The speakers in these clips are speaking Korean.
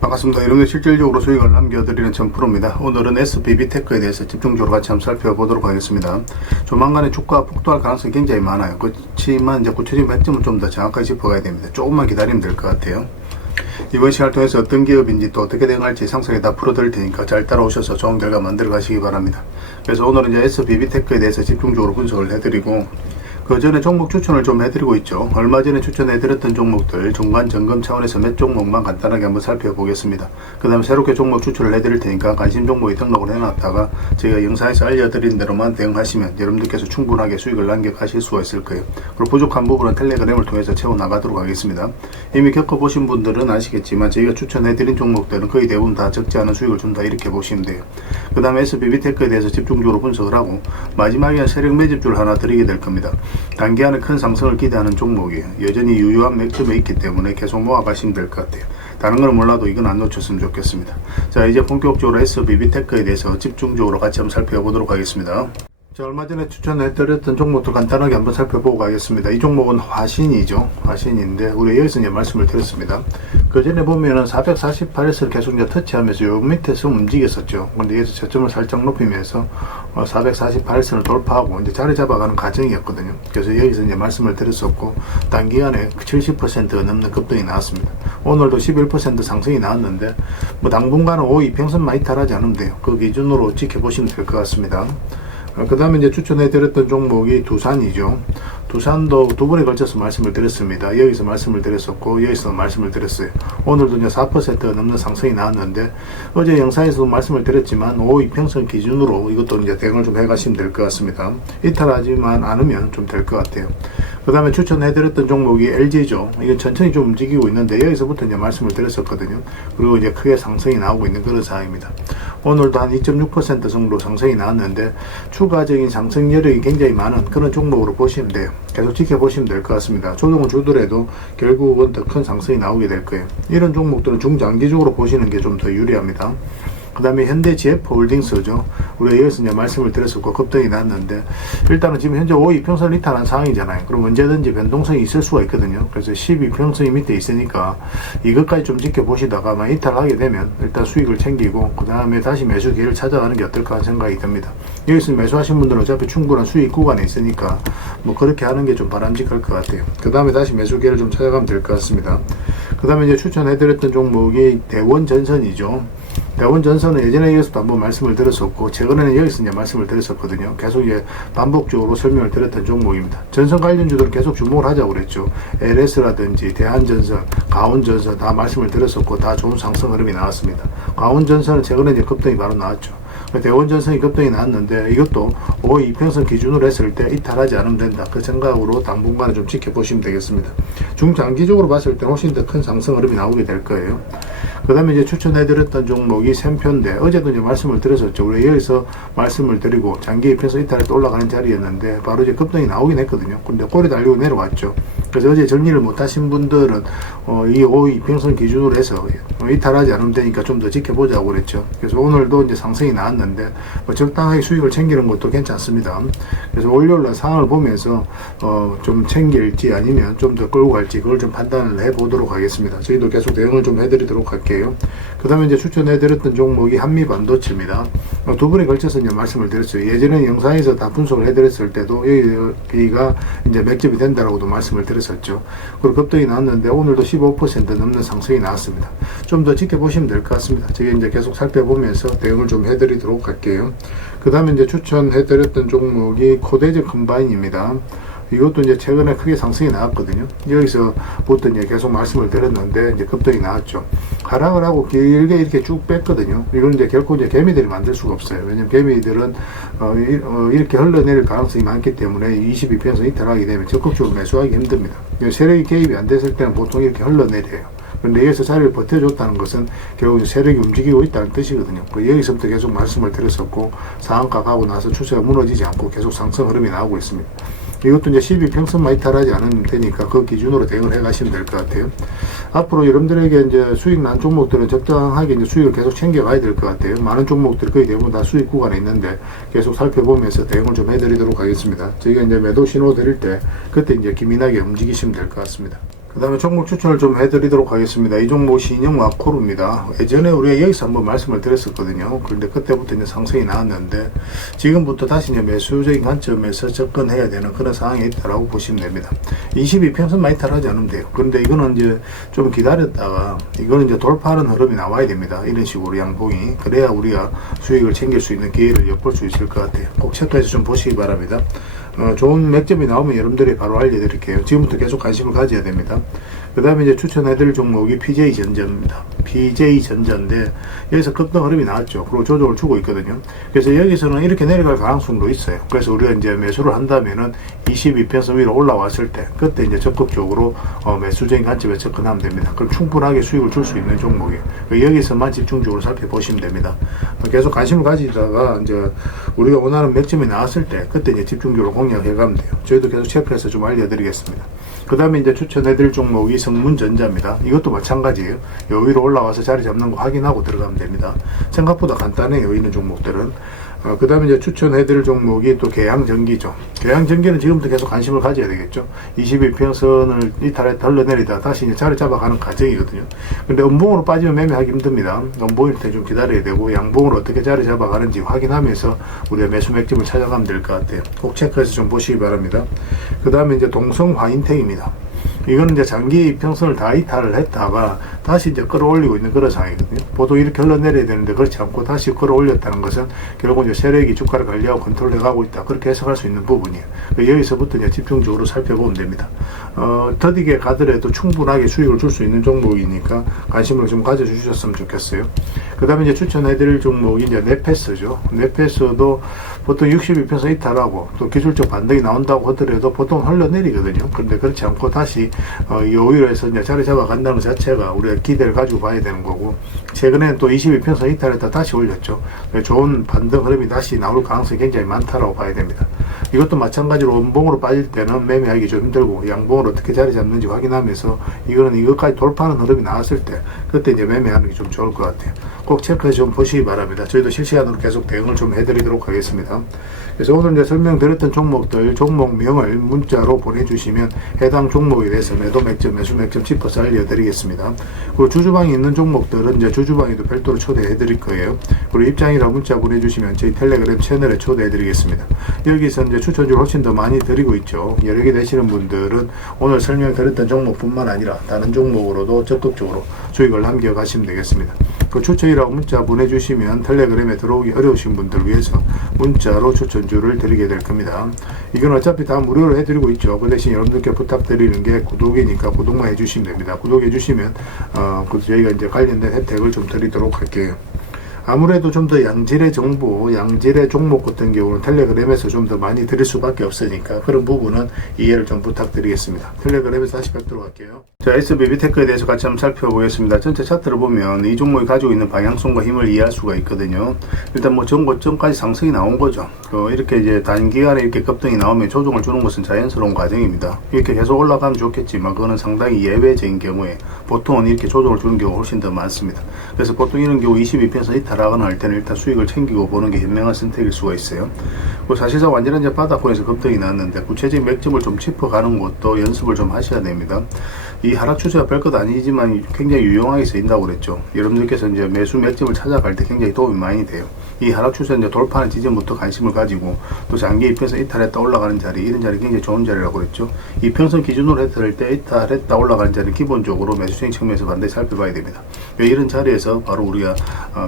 반갑습니다. 여러분들 실질적으로 수익을 남겨드리는 전프로입니다. 오늘은 SBB테크에 대해서 집중적으로 같이 한번 살펴보도록 하겠습니다. 조만간에 주가가 폭등할 가능성이 굉장히 많아요. 그렇지만 이제 구체적인 맥점을 좀 더 정확하게 짚어가야 됩니다. 조금만 기다리면 될 것 같아요. 이번 시간을 통해서 어떤 기업인지 또 어떻게 대응할지 상세하게 다 풀어드릴 테니까 잘 따라오셔서 좋은 결과 만들어 가시기 바랍니다. 그래서 오늘은 이제 SBB테크에 대해서 집중적으로 분석을 해드리고, 그 전에 종목 추천을 좀 해드리고 있죠. 얼마 전에 추천해드렸던 종목들 중간 점검 차원에서 몇 종목만 간단하게 한번 살펴보겠습니다. 그 다음에 새롭게 종목 추천을 해드릴 테니까 관심 종목에 등록을 해놨다가 저희가 영상에서 알려드린 대로만 대응하시면 여러분들께서 충분하게 수익을 남겨가실 수가 있을 거예요. 그리고 부족한 부분은 텔레그램을 통해서 채워나가도록 하겠습니다. 이미 겪어보신 분들은 아시겠지만 저희가 추천해드린 종목들은 거의 대부분 다 적지 않은 수익을 준다, 이렇게 보시면 돼요. 그 다음에 SBB테크에 대해서 집중적으로 분석을 하고 마지막에 세력 매집주를 하나 드리게 될 겁니다. 단기간에 큰 상승을 기대하는 종목이에요. 여전히 유효한 맥점에 있기 때문에 계속 모아가시면 될 것 같아요. 다른 건 몰라도 이건 안 놓쳤으면 좋겠습니다. 자, 이제 본격적으로 SBB테크에 대해서 집중적으로 같이 한번 살펴보도록 하겠습니다. 자, 얼마 전에 추천해드렸던 종목도 간단하게 한번 살펴보고 가겠습니다. 이 종목은 화신이죠. 화신인데 우리 여기서 이제 말씀을 드렸습니다. 그 전에 보면은 448에서 계속 이제 터치하면서 요 밑에서 움직였었죠. 근데 여기서 저점을 살짝 높이면서 448선을 돌파하고 이제 자리 잡아가는 과정이었거든요. 그래서 여기서 이제 말씀을 드렸었고, 단기간에 70%가 넘는 급등이 나왔습니다. 오늘도 11% 상승이 나왔는데 뭐 당분간은 5 이평선만 이탈하지 않으면 돼요. 그 기준으로 지켜보시면 될 것 같습니다. 그 다음에 이제 추천해드렸던 종목이 두산이죠. 두산도 두 번에 걸쳐서 말씀을 드렸습니다. 여기서 말씀을 드렸었고, 여기서 말씀을 드렸어요. 오늘도 이제 4%가 넘는 상승이 나왔는데, 어제 영상에서도 말씀을 드렸지만, 5 이평선 기준으로 이것도 이제 대응을 좀 해가시면 될 것 같습니다. 이탈하지만 않으면 좀 될 것 같아요. 그 다음에 추천해드렸던 종목이 LG죠. 이건 천천히 좀 움직이고 있는데, 여기서부터 이제 말씀을 드렸었거든요. 그리고 이제 크게 상승이 나오고 있는 그런 상황입니다. 오늘도 한 2.6% 정도 상승이 나왔는데, 추가적인 상승 여력이 굉장히 많은 그런 종목으로 보시면 돼요. 계속 지켜보시면 될 것 같습니다. 조정은 주더라도 결국은 더 큰 상승이 나오게 될 거예요. 이런 종목들은 중장기적으로 보시는 게 좀 더 유리합니다. 그 다음에 현대 GF홀딩스죠. 우리가 여기서 이제 말씀을 드렸었고 급등이 났는데, 일단은 지금 현재 5 이평선 이탈한 상황이잖아요. 그럼 언제든지 변동성이 있을 수가 있거든요. 그래서 12평선이 밑에 있으니까 이것까지 좀 지켜보시다가 만 이탈하게 되면 일단 수익을 챙기고 그 다음에 다시 매수 기회를 찾아가는 게 어떨까 하는 생각이 듭니다. 여기서 매수하신 분들은 어차피 충분한 수익 구간에 있으니까 뭐 그렇게 하는 게 좀 바람직할 것 같아요. 그 다음에 다시 매수 기회를 좀 찾아가면 될 것 같습니다. 그 다음에 이제 추천해드렸던 종목이 대원전선이죠. 대원전선은 예전에 이어서도 한번 말씀을 드렸었고, 최근에는 여기서 이제 말씀을 드렸었거든요. 계속 이제 반복적으로 설명을 드렸던 종목입니다. 전선 관련주들은 계속 주목을 하자고 그랬죠. LS라든지 대한전선, 가온전선 다 말씀을 드렸었고, 다 좋은 상승 흐름이 나왔습니다. 가온전선은 최근에 이제 급등이 바로 나왔죠. 대원전선이 급등이 나왔는데 이것도 5 이평선 기준으로 했을 때 이탈하지 않으면 된다, 그 생각으로 당분간은 좀 지켜보시면 되겠습니다. 중장기적으로 봤을 때 훨씬 더 큰 상승 흐름이 나오게 될 거예요. 그 다음에 이제 추천해드렸던 종목이 샘표인데, 어제도 이제 말씀을 드렸었죠. 우리 여기서 말씀을 드리고 장기 이평선 이탈해서 올라가는 자리였는데 바로 이제 급등이 나오긴 했거든요. 근데 꼬리 달리고 내려왔죠. 그래서 어제 정리를 못 하신 분들은 이 5 이평선 기준으로 해서 이탈하지 않으면 되니까 좀 더 지켜보자고 그랬죠. 그래서 오늘도 이제 상승이 나왔는데 적당하게 수익을 챙기는 것도 괜찮습니다. 그래서 월요일날 상황을 보면서 좀 챙길지 아니면 좀 더 끌고 갈지 그걸 좀 판단을 해보도록 하겠습니다. 저희도 계속 대응을 좀 해드리도록 할게요. 그 다음에 이제 추천해드렸던 종목이 한미반도체입니다. 두 번에 걸쳐서 이제 말씀을 드렸어요. 예전에 영상에서 다 분석을 해드렸을 때도 여기가 이제 맥점이 된다라고도 말씀을 드렸었죠. 그리고 급등이 나왔는데 오늘도 15% 넘는 상승이 나왔습니다. 좀 더 지켜보시면 될 것 같습니다. 저희 이제 계속 살펴보면서 대응을 좀 해드리도록 할게요. 그 다음에 이제 추천해드렸던 종목이 코데즈 컴바인입니다. 이것도 이제 최근에 크게 상승이 나왔거든요. 여기서부터 이제 계속 말씀을 드렸는데 이제 급등이 나왔죠. 하락을 하고 길게 이렇게 쭉 뺐거든요. 이건 이제 결코 이제 개미들이 만들 수가 없어요. 왜냐면 개미들은 이렇게 흘러내릴 가능성이 많기 때문에 22평선 이탈하게 되면 적극적으로 매수하기 힘듭니다. 세력이 개입이 안 됐을 때는 보통 이렇게 흘러내려요. 근데 여기서 자리를 버텨줬다는 것은 결국 세력이 움직이고 있다는 뜻이거든요. 여기서부터 계속 말씀을 드렸었고, 상한가 가고 나서 추세가 무너지지 않고 계속 상승 흐름이 나오고 있습니다. 이것도 이제 12평선만 이탈하지 않으면 되니까 그 기준으로 대응을 해 가시면 될 것 같아요. 앞으로 여러분들에게 이제 수익 난 종목들은 적당하게 이제 수익을 계속 챙겨 가야 될 것 같아요. 많은 종목들 거의 대부분 다 수익 구간에 있는데 계속 살펴보면서 대응을 좀 해드리도록 하겠습니다. 저희가 이제 매도 신호 드릴 때 그때 이제 기민하게 움직이시면 될 것 같습니다. 그 다음에 종목 추천을 좀 해드리도록 하겠습니다. 이 종목 신형 와코르입니다. 예전에 우리가 여기서 한번 말씀을 드렸었거든요. 그런데 그때부터 이제 상승이 나왔는데 지금부터 다시 이제 매수적인 관점에서 접근해야 되는 그런 상황이 있다라고 보시면 됩니다. 22평선 많이 탈하지 않으면 돼요. 그런데 이거는 이제 좀 기다렸다가 이거는 이제 돌파하는 흐름이 나와야 됩니다. 이런 식으로 양봉이. 그래야 우리가 수익을 챙길 수 있는 기회를 엿볼 수 있을 것 같아요. 꼭 체크해서 좀 보시기 바랍니다. 좋은 맥점이 나오면 여러분들이 바로 알려드릴게요. 지금부터 계속 관심을 가져야 됩니다. 그 다음에 이제 추천해드릴 종목이 PJ전자입니다. PJ전자인데 여기서 급등 흐름이 나왔죠. 그리고 조정을 주고 있거든요. 그래서 여기서는 이렇게 내려갈 가능성도 있어요. 그래서 우리가 이제 매수를 한다면은 22평선 위로 올라왔을 때 그때 이제 적극적으로 매수적인 관점에 접근하면 됩니다. 그럼 충분하게 수익을 줄 수 있는 종목이에요. 여기서만 집중적으로 살펴보시면 됩니다. 계속 관심을 가지다가 이제 우리가 원하는 맥점이 나왔을 때 그때 이제 집중적으로 공략해 가면 돼요. 저희도 계속 체크해서 좀 알려드리겠습니다. 그 다음에 이제 추천해드릴 종목이 성문전자입니다. 이것도 마찬가지예요. 요 위로 올라와서 자리 잡는 거 확인하고 들어가면 됩니다. 생각보다 간단해요. 이런 종목들은. 그 다음에 이제 추천해드릴 종목이 또 계양전기죠. 계양전기는 지금부터 계속 관심을 가져야 되겠죠. 22평선을 이탈했다 흘러내리다 다시 이제 자리 잡아가는 과정이거든요. 근데 음봉으로 빠지면 매매하기 힘듭니다. 음봉일 때 좀 기다려야 되고 양봉으로 어떻게 자리 잡아가는지 확인하면서 우리가 매수 맥점을 찾아가면 될 것 같아요. 꼭 체크해서 좀 보시기 바랍니다. 그 다음에 이제 동성화인텍입니다. 이거는 이제 장기 평선을 다 이탈을 했다가 다시 이제 끌어올리고 있는 그런 상황이거든요. 보통 이렇게 흘러내려야 되는데 그렇지 않고 다시 끌어올렸다는 것은 결국 이제 세력이 주가를 관리하고 컨트롤해 가고 있다. 그렇게 해석할 수 있는 부분이에요. 여기서부터 이제 집중적으로 살펴보면 됩니다. 더디게 가더라도 충분하게 수익을 줄 수 있는 종목이니까 관심을 좀 가져주셨으면 좋겠어요. 그 다음에 이제 추천해드릴 종목이 이제 네페스죠. 네페스도 보통 62평선 이탈하고 또 기술적 반등이 나온다고 하더라도 보통 흘러내리거든요. 그런데 그렇지 않고 다시 오히려 해서 이제 자리 잡아간다는 것 자체가 우리가 기대를 가지고 봐야 되는 거고, 최근에는 또 22평선 이탈했다 다시 올렸죠. 좋은 반등 흐름이 다시 나올 가능성이 굉장히 많다라고 봐야 됩니다. 이것도 마찬가지로 음봉으로 빠질 때는 매매하기 좀 힘들고 양봉으로 어떻게 자리 잡는지 확인하면서 이거는 이것까지 돌파하는 흐름이 나왔을 때 그때 이제 매매하는 게 좀 좋을 것 같아요. 꼭 체크해서 좀 보시기 바랍니다. 저희도 실시간으로 계속 대응을 좀 해드리도록 하겠습니다. 그래서 오늘 이제 설명드렸던 종목들 종목명을 문자로 보내주시면 해당 종목에 대해서 매도 맥점, 매수 맥점 짚어서 알려드리겠습니다. 그리고 주주방에 있는 종목들은 이제 주주방에도 별도로 초대해드릴 거예요. 그리고 입장이라 문자 보내주시면 저희 텔레그램 채널에 초대해드리겠습니다. 여기서 이제 추천주를 훨씬 더 많이 드리고 있죠. 여러 개 되시는 분들은 오늘 설명드렸던 종목뿐만 아니라 다른 종목으로도 적극적으로 수익을 남겨가시면 되겠습니다. 그 추천이라고 문자 보내주시면 텔레그램에 들어오기 어려우신 분들 위해서 문자로 추천주를 드리게 될 겁니다. 이건 어차피 다 무료로 해드리고 있죠. 그 대신 여러분들께 부탁드리는 게 구독이니까 구독만 해주시면 됩니다. 구독해주시면 저희가 이제 관련된 혜택을 좀 드리도록 할게요. 아무래도 좀 더 양질의 정보, 양질의 종목 같은 경우는 텔레그램에서 좀 더 많이 드릴 수밖에 없으니까 그런 부분은 이해를 좀 부탁드리겠습니다. 텔레그램에서 다시 뵙도록 할게요. 자, SBB테크에 대해서 같이 한번 살펴보겠습니다. 전체 차트를 보면 이 종목이 가지고 있는 방향성과 힘을 이해할 수가 있거든요. 일단 뭐 전고점까지 상승이 나온 거죠. 이렇게 이제 단기간에 이렇게 급등이 나오면 조정을 주는 것은 자연스러운 과정입니다. 이렇게 계속 올라가면 좋겠지만 그거는 상당히 예외적인 경우에 보통은 이렇게 조정을 주는 경우가 훨씬 더 많습니다. 그래서 보통 이런 경우 22평선 이탈하거나 할 때는 일단 수익을 챙기고 보는 게 현명한 선택일 수가 있어요. 사실상 완전한 이제 바닥권에서 급등이 났는데 구체적인 맥점을 좀 짚어가는 것도 연습을 좀 하셔야 됩니다. 이 하락 추세가 별것 아니지만 굉장히 유용하게 쓰인다고 그랬죠. 여러분들께서 이제 매수 맥점을 찾아갈 때 굉장히 도움이 많이 돼요. 이 하락 추세는 이제 돌파하는 지점부터 관심을 가지고 또 장기 이평선 이탈했다 올라가는 자리, 이런 자리 굉장히 좋은 자리라고 그랬죠. 이평선 기준으로 했을 때 이탈했다 올라가는 자리는 기본적으로 매수적인 측면에서 반드시 살펴봐야 됩니다. 이런 자리에서 바로 우리가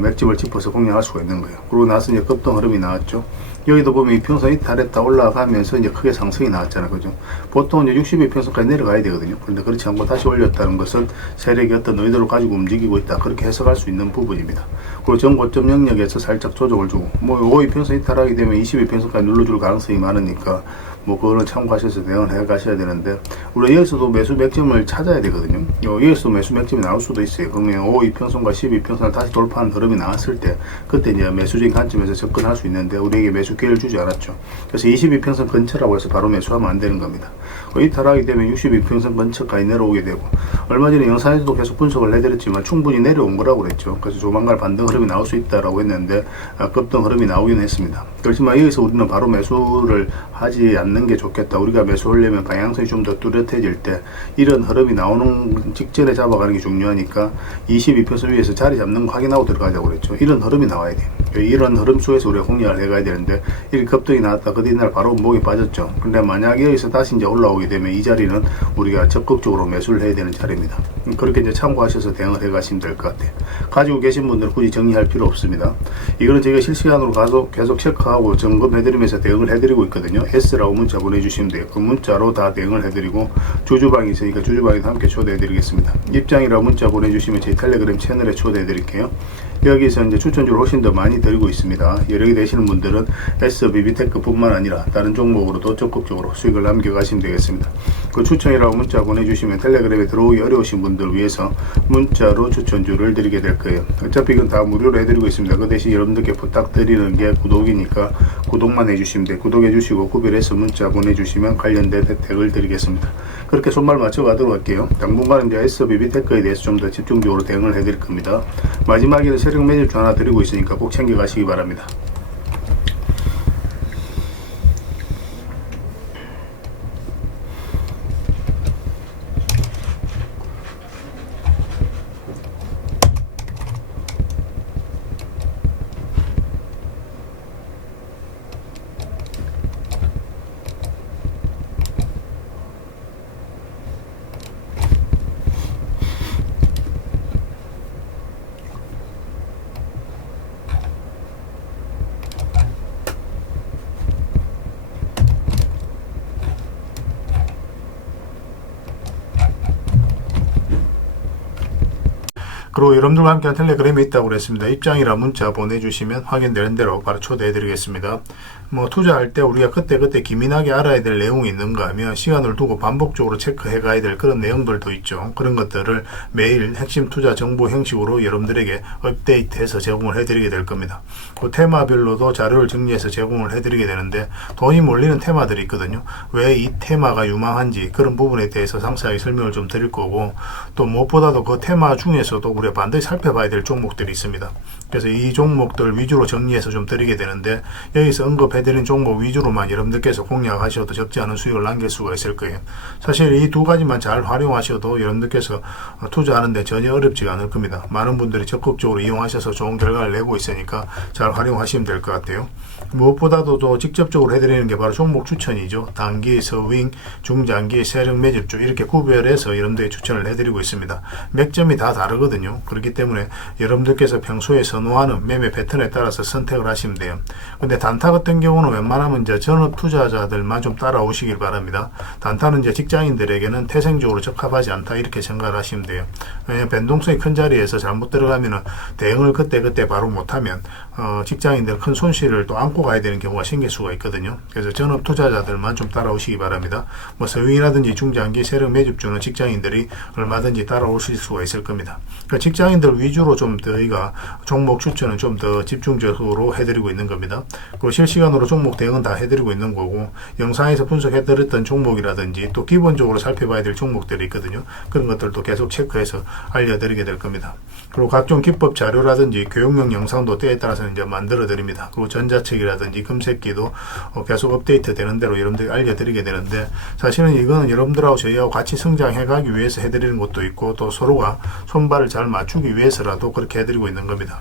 맥점을 짚어서 공략할 수가 있는 거예요. 그러고 나서 이제 급등 흐름이 나왔죠. 여기도 보면 이평선 이탈했다 올라가면서 이제 크게 상승이 나왔잖아요. 그죠? 보통 이제 62평선까지 내려가야 되거든요. 그런데 그렇지 않고 다시 올렸다는 것은 세력이 어떤 의도를 가지고 움직이고 있다. 그렇게 해석할 수 있는 부분입니다. 그리고 전고점 영역에서 살짝 조정을 주고, 52평선 이탈하게 되면 22평선까지 눌러줄 가능성이 많으니까, 그거는 참고하셔서 대응을 해 가셔야 되는데, 우리가 여기서도 매수 맥점을 찾아야 되거든요. 여기서도 매수 맥점이 나올 수도 있어요. 그러면 52평선과 12평선을 다시 돌파하는 흐름이 나왔을 때, 그때 이제 매수적인 관점에서 접근할 수 있는데, 우리에게 매수 매수 기회를 주지 않았죠. 그래서 22평선 근처라고 해서 바로 매수하면 안 되는 겁니다. 이탈하게 되면 62평선 근처까지 내려오게 되고, 얼마 전에 영상에서도 계속 분석을 해드렸지만 충분히 내려온 거라고 그랬죠. 그래서 조만간 반등 흐름이 나올 수 있다라고 했는데 급등 흐름이 나오긴 했습니다. 그렇지만 여기서 우리는 바로 매수를 하지 않는 게 좋겠다. 우리가 매수하려면 방향성이 좀 더 뚜렷해질 때 이런 흐름이 나오는 직전에 잡아가는 게 중요하니까 22평선 위에서 자리 잡는 거 확인하고 들어가자고 그랬죠. 이런 흐름이 나와야 돼요. 이런 흐름 속에서 우리가 공략을 해가야 되는데, 이렇게 급등이 나왔다 그 뒤날 바로 목이 빠졌죠. 근데 만약에 여기서 다시 이제 올라오게 되면 이 자리는 우리가 적극적으로 매수를 해야 되는 자리입니다. 그렇게 이제 참고하셔서 대응을 해 가시면 될 것 같아요. 가지고 계신 분들은 굳이 정리할 필요 없습니다. 이거는 저희가 실시간으로 가서 계속 체크하고 점검해드리면서 대응을 해드리고 있거든요. S라고 문자 보내주시면 돼요. 그 문자로 다 대응을 해드리고, 주주방이 있으니까 주주방에도 함께 초대해드리겠습니다. 입장이라고 문자 보내주시면 저희 텔레그램 채널에 초대해드릴게요. 여기서 이제 추천주를 훨씬 더 많이 드리고 있습니다. 여력이 되시는 분들은 SBB테크 뿐만 아니라 다른 종목으로도 적극적으로 수익을 남겨가시면 되겠습니다. 그 추천이라고 문자 보내주시면 텔레그램에 들어오기 어려우신 분들 위해서 문자로 추천주를 드리게 될 거예요. 어차피 이건 다 무료로 해드리고 있습니다. 그 대신 여러분들께 부탁드리는 게 구독이니까 구독만 해주시면 돼요. 구독해주시고 구별해서 문자 보내주시면 관련된 혜택을 드리겠습니다. 그렇게 손발 맞춰가도록 할게요. 당분간은 이제 SBB테크에 대해서 좀 더 집중적으로 대응을 해드릴 겁니다. 마지막에는 세력 매집주 하나 드리고 있으니까 꼭 챙겨가시기 바랍니다. 그리고 여러분들과 함께한 텔레그램이 있다고 그랬습니다. 입장이라 문자 보내주시면 확인되는 대로 바로 초대해드리겠습니다. 투자할 때 우리가 그때그때 기민하게 알아야 될 내용이 있는가 하면 시간을 두고 반복적으로 체크해 가야 될 그런 내용들도 있죠. 그런 것들을 매일 핵심 투자 정보 형식으로 여러분들에게 업데이트해서 제공을 해드리게 될 겁니다. 그 테마별로도 자료를 정리해서 제공을 해드리게 되는데, 돈이 몰리는 테마들이 있거든요. 왜 이 테마가 유망한지 그런 부분에 대해서 상세하게 설명을 좀 드릴 거고, 또 무엇보다도 그 테마 중에서도 우리가 반드시 살펴봐야 될 종목들이 있습니다. 그래서 이 종목들 위주로 정리해서 좀 드리게 되는데, 여기서 언급해드린 종목 위주로만 여러분들께서 공략하셔도 적지 않은 수익을 남길 수가 있을 거예요. 사실 이 두 가지만 잘 활용하셔도 여러분들께서 투자하는데 전혀 어렵지가 않을 겁니다. 많은 분들이 적극적으로 이용하셔서 좋은 결과를 내고 있으니까 잘 활용하시면 될 것 같아요. 무엇보다도 더 직접적으로 해드리는 게 바로 종목 추천이죠. 단기, 서윙, 중장기, 세력 매집주 이렇게 구별해서 여러분들에게 추천을 해드리고 있습니다. 맥점이 다 다르거든요. 그렇기 때문에 여러분들께서 평소에 선호하는 매매 패턴에 따라서 선택을 하시면 돼요. 근데 단타 같은 경우는 웬만하면 이제 전업 투자자들만 좀 따라오시길 바랍니다. 단타는 이제 직장인들에게는 태생적으로 적합하지 않다 이렇게 생각을 하시면 돼요. 왜냐하면 변동성이 큰 자리에서 잘못 들어가면은 대응을 그때 바로 못하면 직장인들 큰 손실을 또 안고 가야 되는 경우가 생길 수가 있거든요. 그래서 전업 투자자들만 좀 따라오시기 바랍니다. 서윙이라든지 중장기 세력 매집주는 직장인들이 얼마든지 따라오실 수가 있을 겁니다. 그러니까 직장인들 위주로 좀 저희가 종목 추천은 좀 더 집중적으로 해드리고 있는 겁니다. 그리고 실시간으로 종목 대응은 다 해드리고 있는 거고, 영상에서 분석해드렸던 종목이라든지 또 기본적으로 살펴봐야 될 종목들이 있거든요. 그런 것들도 계속 체크해서 알려드리게 될 겁니다. 그리고 각종 기법 자료라든지 교육용 영상도 때에 따라서는 이제 만들어 드립니다. 그리고 전자책이라든지 금색기도 계속 업데이트 되는 대로 여러분들이 알려드리게 되는데, 사실은 이거는 여러분들하고 저희하고 같이 성장해 가기 위해서 해드리는 것도 있고, 또 서로가 손발을 잘 맞추기 위해서라도 그렇게 해드리고 있는 겁니다.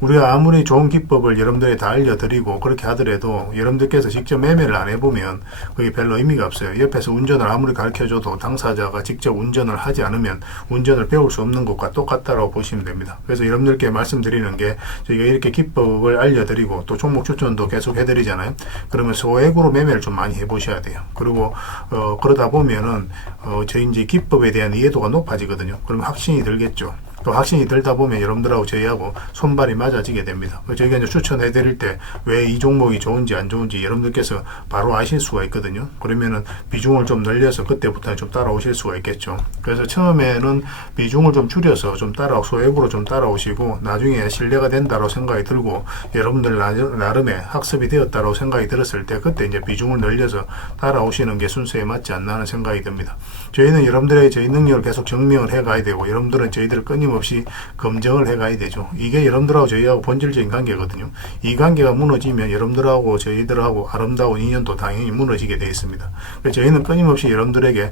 우리가 아무리 좋은 기법을 여러분들에 다 알려드리고 그렇게 하더라도 여러분들께서 직접 매매를 안 해보면 그게 별로 의미가 없어요. 옆에서 운전을 아무리 가르쳐줘도 당사자가 직접 운전을 하지 않으면 운전을 배울 수 없는 것과 똑같다고 보시면 됩니다. 그래서 여러분들께 말씀드리는 게, 저희가 이렇게 기법을 알려드리고 또 종목 추천도 계속 해드리잖아요. 그러면 소액으로 매매를 좀 많이 해보셔야 돼요. 그리고 그러다 보면은 저희 이제 기법에 대한 이해도가 높아지거든요. 그러면 확신이 들겠죠. 또 확신이 들다 보면 여러분들하고 저희하고 손발이 맞아지게 됩니다. 저희가 이제 추천해 드릴 때 왜 이 종목이 좋은지 안 좋은지 여러분들께서 바로 아실 수가 있거든요. 그러면은 비중을 좀 늘려서 그때부터 좀 따라오실 수가 있겠죠. 그래서 처음에는 비중을 좀 줄여서 좀 소액으로 좀 따라오시고 나중에 신뢰가 된다고 생각이 들고 여러분들 나름의 학습이 되었다고 생각이 들었을 때 그때 이제 비중을 늘려서 따라오시는 게 순서에 맞지 않나 하는 생각이 듭니다. 저희는 여러분들에게 저희 능력을 계속 증명을 해 가야 되고 여러분들은 저희들을 끊임없이 검증을 해 가야 되죠. 이게 여러분들하고 저희하고 본질적인 관계거든요. 이 관계가 무너지면 여러분들하고 저희들하고 아름다운 인연도 당연히 무너지게 되어 있습니다. 그래서 저희는 끊임없이 여러분들에게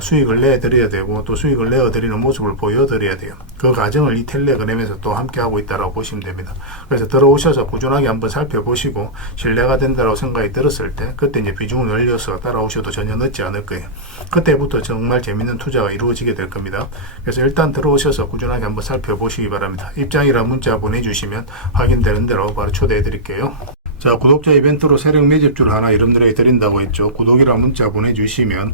수익을 내드려야 되고 또 수익을 내어드리는 모습을 보여드려야 돼요. 그 과정을 이 텔레그램에서 또 함께 하고 있다고 보시면 됩니다. 그래서 들어오셔서 꾸준하게 한번 살펴보시고 신뢰가 된다고 생각이 들었을 때 그때 이제 비중을 늘려서 따라오셔도 전혀 늦지 않을 거예요. 그때부터 정말 재밌는 투자가 이루어지게 될 겁니다. 그래서 일단 들어오셔서 꾸준하게 한번 살펴보시기 바랍니다. 입장이라 문자 보내주시면 확인되는 대로 바로 초대해 드릴게요. 자, 구독자 이벤트로 세력 매집주를 하나 여러분들에게 드린다고 했죠. 구독이랑 문자 보내주시면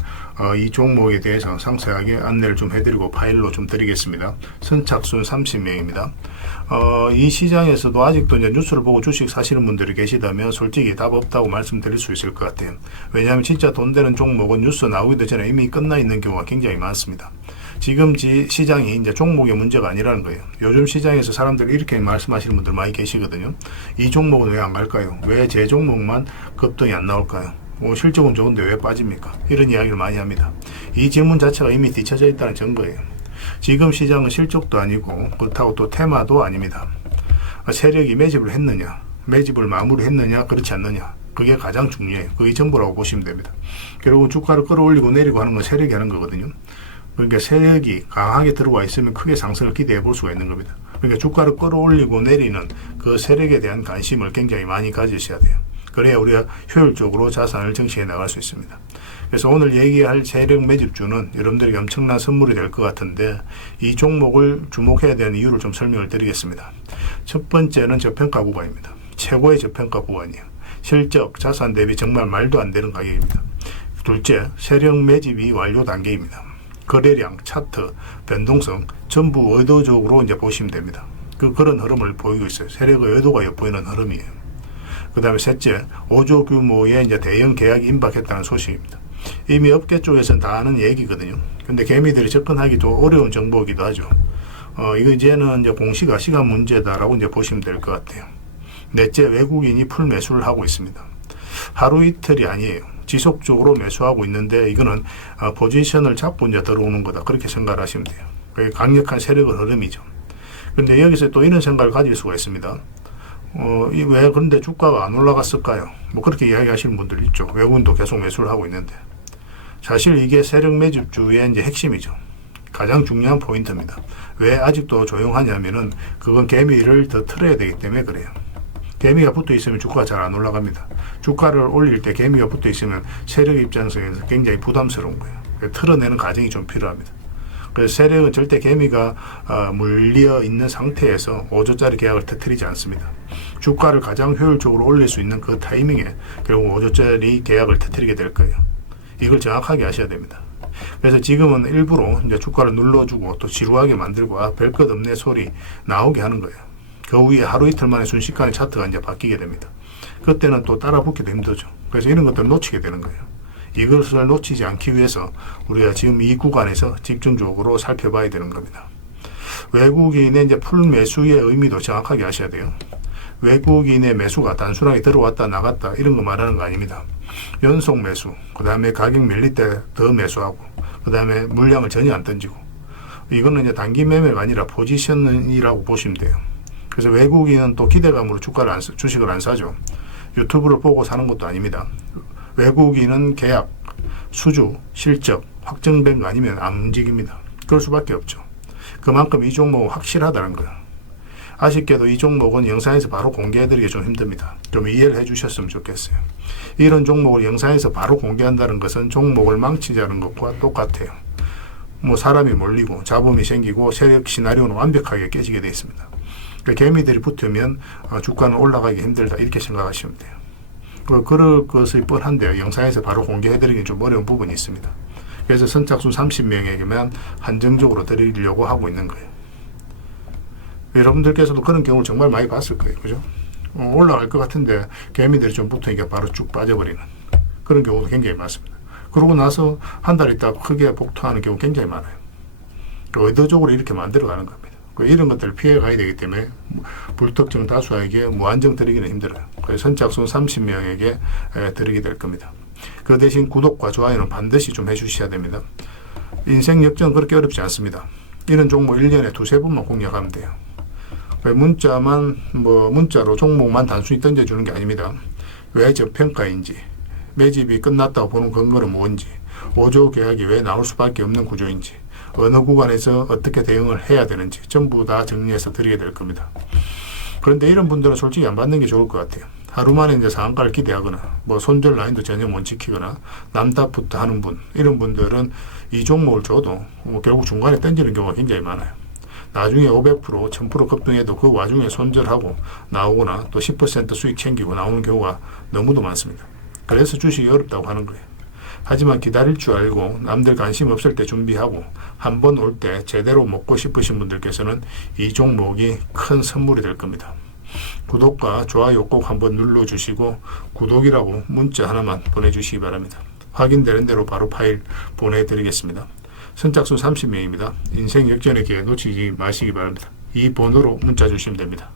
이 종목에 대해서 상세하게 안내를 좀 해드리고 파일로 좀 드리겠습니다. 선착순 30명입니다. 이 시장에서도 아직도 이제 뉴스를 보고 주식 사시는 분들이 계시다면 솔직히 답 없다고 말씀드릴 수 있을 것 같아요. 왜냐하면 진짜 돈 되는 종목은 뉴스 나오기도 전에 이미 끝나 있는 경우가 굉장히 많습니다. 지금 시장이 이제 종목의 문제가 아니라는 거예요. 요즘 시장에서 사람들이 이렇게 말씀하시는 분들 많이 계시거든요. 이 종목은 왜 안 갈까요? 왜 제 종목만 급등이 안 나올까요? 실적은 좋은데 왜 빠집니까? 이런 이야기를 많이 합니다. 이 질문 자체가 이미 뒤쳐져 있다는 증거예요. 지금 시장은 실적도 아니고 그렇다고 또 테마도 아닙니다. 세력이 매집을 했느냐, 매집을 마무리했느냐, 그렇지 않느냐, 그게 가장 중요해요. 그게 전부라고 보시면 됩니다. 결국은 주가를 끌어올리고 내리고 하는 건 세력이 하는 거거든요. 그러니까 세력이 강하게 들어와 있으면 크게 상승을 기대해 볼 수가 있는 겁니다. 그러니까 주가를 끌어올리고 내리는 그 세력에 대한 관심을 굉장히 많이 가지셔야 돼요. 그래야 우리가 효율적으로 자산을 정치해 나갈 수 있습니다. 그래서 오늘 얘기할 세력 매집주는 여러분들에게 엄청난 선물이 될 것 같은데 이 종목을 주목해야 되는 이유를 좀 설명을 드리겠습니다. 첫 번째는 저평가 구간입니다. 최고의 저평가 구간이에요. 실적, 자산 대비 정말 말도 안 되는 가격입니다. 둘째, 세력 매집이 완료 단계입니다. 거래량, 차트, 변동성 전부 의도적으로 이제 보시면 됩니다. 그런 흐름을 보이고 있어요. 세력의 의도가 엿보이는 흐름이에요. 그 다음에 셋째, 5조 규모의 이제 대형 계약이 임박했다는 소식입니다. 이미 업계 쪽에서는 다 아는 얘기거든요. 근데 개미들이 접근하기 좀 어려운 정보이기도 하죠. 이거 이제는 이제 공시가 시간 문제다라고 이제 보시면 될 것 같아요. 넷째, 외국인이 풀 매수를 하고 있습니다. 하루 이틀이 아니에요. 지속적으로 매수하고 있는데 이거는 포지션을 잡고 이제 들어오는 거다. 그렇게 생각을 하시면 돼요. 그게 강력한 세력의 흐름이죠. 그런데 여기서 또 이런 생각을 가질 수가 있습니다. 왜 그런데 주가가 안 올라갔을까요? 뭐 그렇게 이야기하시는 분들 있죠. 외국인도 계속 매수를 하고 있는데. 사실 이게 세력 매집주의 이제 핵심이죠. 가장 중요한 포인트입니다. 왜 아직도 조용하냐면은 그건 개미를 더 틀어야 되기 때문에 그래요. 개미가 붙어 있으면 주가가 잘 안 올라갑니다. 주가를 올릴 때 개미가 붙어 있으면 세력 입장에서 굉장히 부담스러운 거예요. 틀어내는 과정이 좀 필요합니다. 그래서 세력은 절대 개미가 물려 있는 상태에서 5조짜리 계약을 터뜨리지 않습니다. 주가를 가장 효율적으로 올릴 수 있는 그 타이밍에 결국 5조짜리 계약을 터뜨리게 될 거예요. 이걸 정확하게 아셔야 됩니다. 그래서 지금은 일부러 이제 주가를 눌러주고 또 지루하게 만들고 별 것 없네 소리 나오게 하는 거예요. 그 후에 하루 이틀 만에 순식간에 차트가 이제 바뀌게 됩니다. 그때는 또 따라 붙기도 힘들죠. 그래서 이런 것들을 놓치게 되는 거예요. 이것을 놓치지 않기 위해서 우리가 지금 이 구간에서 집중적으로 살펴봐야 되는 겁니다. 외국인의 이제 풀 매수의 의미도 정확하게 아셔야 돼요. 외국인의 매수가 단순하게 들어왔다 나갔다 이런 거 말하는 거 아닙니다. 연속 매수, 그 다음에 가격 밀릴 때 더 매수하고, 그 다음에 물량을 전혀 안 던지고, 이거는 이제 단기 매매가 아니라 포지션이라고 보시면 돼요. 그래서 외국인은 또 기대감으로 주식을 안 사죠. 유튜브를 보고 사는 것도 아닙니다. 외국인은 계약, 수주, 실적 확정된 거 아니면 안 움직입니다. 그럴 수밖에 없죠. 그만큼 이 종목은 확실하다는 거예요. 아쉽게도 이 종목은 영상에서 바로 공개해드리기 좀 힘듭니다. 좀 이해를 해주셨으면 좋겠어요. 이런 종목을 영상에서 바로 공개한다는 것은 종목을 망치자는 것과 똑같아요. 뭐 사람이 몰리고 잡음이 생기고 세력 시나리오는 완벽하게 깨지게 되어 있습니다. 개미들이 붙으면 주가는 올라가기 힘들다 이렇게 생각하시면 돼요. 그럴 것이 뻔한데요. 영상에서 바로 공개해드리기 좀 어려운 부분이 있습니다. 그래서 선착순 30명에게만 한정적으로 드리려고 하고 있는 거예요. 여러분들께서도 그런 경우를 정말 많이 봤을 거예요. 그죠? 올라갈 것 같은데 개미들이 좀 붙으니까 바로 쭉 빠져버리는 그런 경우도 굉장히 많습니다. 그러고 나서 한 달 있다가 크게 복토하는 경우 굉장히 많아요. 의도적으로 이렇게 만들어가는 겁니다. 이런 것들을 피해 가야 되기 때문에 불특정 다수에게 무한정 드리기는 힘들어요. 그래서 선착순 30명에게 드리게 될 겁니다. 그 대신 구독과 좋아요는 반드시 좀 해주셔야 됩니다. 인생 역전 그렇게 어렵지 않습니다. 이런 종목 1년에 두세 번만 공략하면 돼요. 문자로 종목만 단순히 던져주는 게 아닙니다. 왜 저평가인지, 매집이 끝났다고 보는 근거는 뭔지, 5조 계약이 왜 나올 수밖에 없는 구조인지, 어느 구간에서 어떻게 대응을 해야 되는지 전부 다 정리해서 드리게 될 겁니다. 그런데 이런 분들은 솔직히 안 받는 게 좋을 것 같아요. 하루 만에 이제 상한가를 기대하거나 손절 라인도 전혀 못 지키거나 남탓부터 하는 분, 이런 분들은 이 종목을 줘도 결국 중간에 던지는 경우가 굉장히 많아요. 나중에 500%, 1000% 급등해도 그 와중에 손절하고 나오거나 또 10% 수익 챙기고 나오는 경우가 너무도 많습니다. 그래서 주식이 어렵다고 하는 거예요. 하지만 기다릴 줄 알고 남들 관심 없을 때 준비하고 한 번 올 때 제대로 먹고 싶으신 분들께서는 이 종목이 큰 선물이 될 겁니다. 구독과 좋아요 꼭 한번 눌러주시고 구독이라고 문자 하나만 보내주시기 바랍니다. 확인되는 대로 바로 파일 보내드리겠습니다. 선착순 30명입니다. 인생 역전의 기회 놓치지 마시기 바랍니다. 이 번호로 문자 주시면 됩니다.